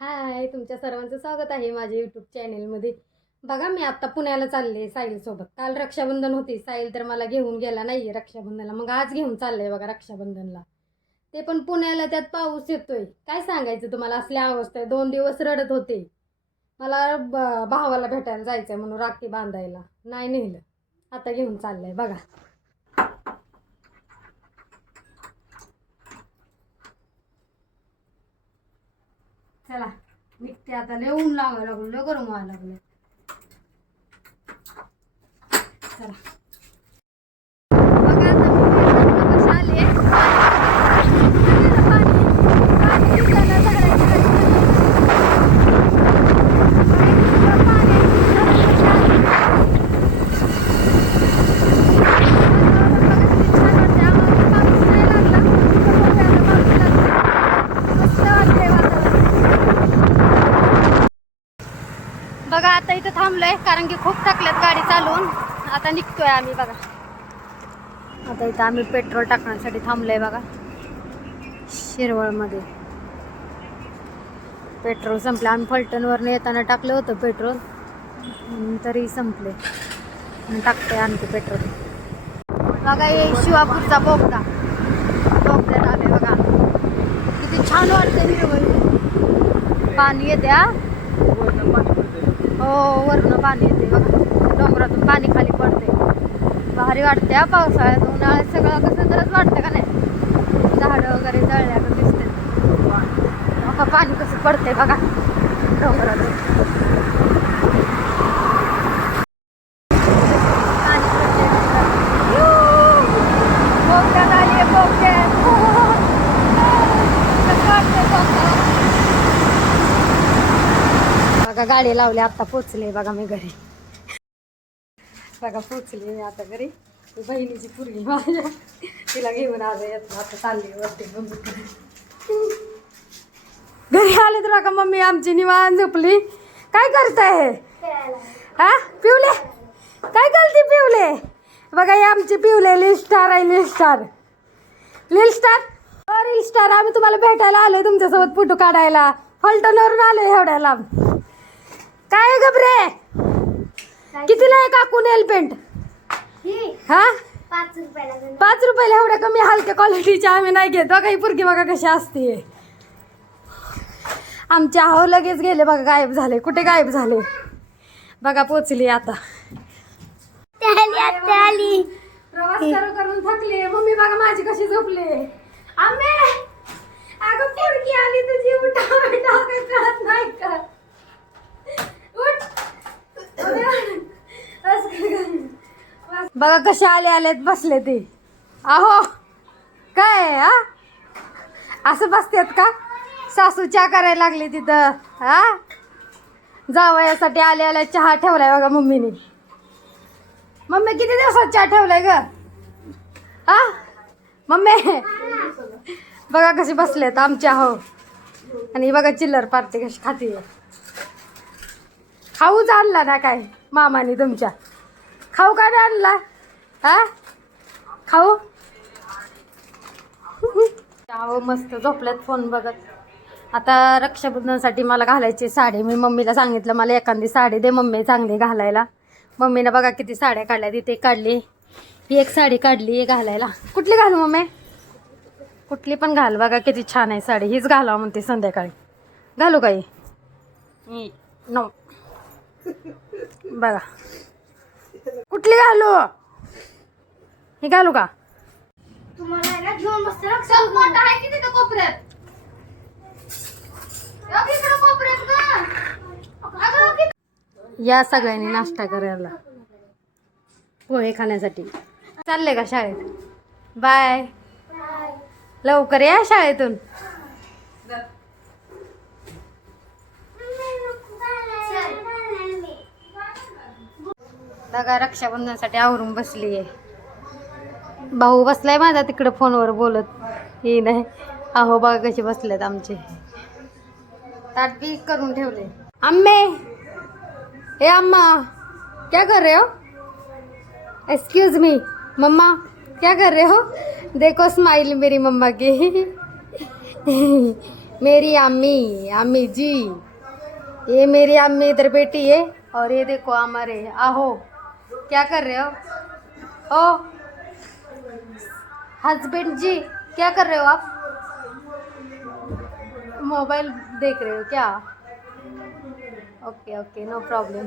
हाय तुमच्या सर्वांचं स्वागत आहे माझ्या यूट्यूब चॅनेलमध्ये बघा मी आत्ता पुण्याला चालले साहिलसोबत. काल रक्षाबंधन होती. साहिल तर मला घेऊन गेला नाही आहे रक्षाबंधनला. मग आज घेऊन चाललंय बघा रक्षाबंधनला. ते पण पुण्याला त्यात पाऊस येतोय. काय सांगायचं तुम्हाला? असल्या अवस्था आहे दोन दिवस रडत होते. मला ब- भावाला भेटायला जायचं आहे म्हणून राखी बांधायला. नाही नेलं. आता घेऊन चाललंय. बघा. चला निघते आता. लय ऊन लावायला लागलो लय गरम व्हायला लागलं. चला बघा आता मी पेट्रोलला कशी आले. पाणी, पाणी दिसताना झाडाच्या खाली. पाणी, पाणी, मस्त वाटतंय वातावरण. बघा आता इथं थांबलोय कारण की खूप थकल्यात गाडी चालवून आता निघतोय आम्ही बघा. आता इथं आम्ही पेट्रोल टाकण्यासाठी थांबलोय बघा. शिरवळमध्ये. पेट्रोल संपलं. आम्ही फलटणवरनं येताना टाकलं होतं पेट्रोल. तरी संपले. मग टाकतोय आणखी पेट्रोल. बघा हे शिवापूरचा बोगदा. बोगद्यात आले बघा. किती छान वाटते हिरवळ पाणी येते हा. हो वरनं पाणी येते बघा. डोंगरातून पाणी खाली पडते भारी वाटते हा पावसाळ्यात. उन्हाळ्यात सगळं कसं तरच वाटतं का नाही? झाडं वगैरे जळल्याचं दिसते पाणी कसं पडते बघा. डोंगरातून पाणी पडते डोंगरातून. यू! बोगद्यात आली बोगद्यात कसं वाटतंय बोगद्यात? बघा गाडी लावली आता पोचले बघा मी घरी. बघा पोचले मी आता घरी. बहिणीची पुरगी माझ्या. तिला घेऊन आलो येत आता चालली वरती घरी आले तर बघा मम्मी आमची निवान झोपली. काय करताय? हे हा? पिवले? काय करते पिवले? बघा हे आमचे पिवले लिल स्टार आहे लिल स्टार लिल स्टार लिल स्टार आम्ही तुम्हाला भेटायला आलोय तुमच्यासोबत फोटो काढायला. फलटणवरून आलोय एवढ्या लांब काय गबरे कितीला आहे काकू नेल पेंट? हा? पाच रुपयाला दोन. पाच रुपयाला एवढ्या कमी हलक्या क्वालिटीच्या आम्ही नाही घेत. बघा ही पुरगी बघा कशी असते. आमच्या आहो लगेच गेले बघा गायब झाले. कुठे गायब झाले? बघा पोचली आता. प्रवास करू करून थकले. मम्मी बघा माझी कशी झोपले. आम्ही अगं पुरगी आली तुझी उठा उठा काही कळत नाही का उठ असं कर. बघा कसे आले आलेत बसले ते. अहो काय हा? असं बसतात का? सासू चहा करायला लागली तिथं हा? जावयासाठी आले आल्या चहा ठेवलाय बघा मम्मीने. मम्मी किती दिवसात चहा ठेवलाय ग? हा? मम्मी बघा कसे बसलेत आमच्या हो. आणि बघा चिल्लर पार्टी कशी खाती खाऊ आणला ना काय मामाने तुमच्या. खाऊ का नाही आणला? हा? खाऊ? हो मस्त झोपल्यात फोन बघत. आता रक्षाबंधनसाठी मला घालायची साडी. मी मम्मीला सांगितलं मला एखादी साडी दे मम्मी चांगली घालायला. मम्मीनं बघा किती साड्या काढल्या तिथे काढली. ही एक साडी काढली घालायला. कुठली घालू मम्मी? कुठली पण घाल. बघा किती छान आहे साडी. हीच घालावं म्हणते संध्याकाळी. घालू काही नो. बघा. कुठली घालू? ही घालू का? तुम्हाला आहे ना घेऊन बसतो ना चल मोठा आहे की तिथं कोपऱ्यात? अगं इकडं कोपऱ्यात गं. अगं कि- या सगळ्यांनी नाश्ता करायला. पोहे खाण्यासाठी. चालले का शाळेत? बाय. लवकर या शाळेतून. बघा रक्षाबंधनासाठी आवरून बसली आहे. भाऊ बसलाय माझा तिकडं फोनवर बोलत. ही नाही. अहो बघा कसे बसलेत आमचे. ताट बी करून ठेवले. आम्मे! हे अम्मा क्या कर रहे हो? एक्सक्यूज मी मम्मा. क्या कर रहे हो? देखो स्माइल मेरी मम्मा की. मेरी अम्मी अम्मी जी. ये मेरी अम्मी इधर बेटी है और ये देखो हमारे आहो क्या कर रहे हो? ओ हस्बैंड जी क्या कर रहे हो आप? मोबाइल देख रहे हो क्या? Okay okay no problem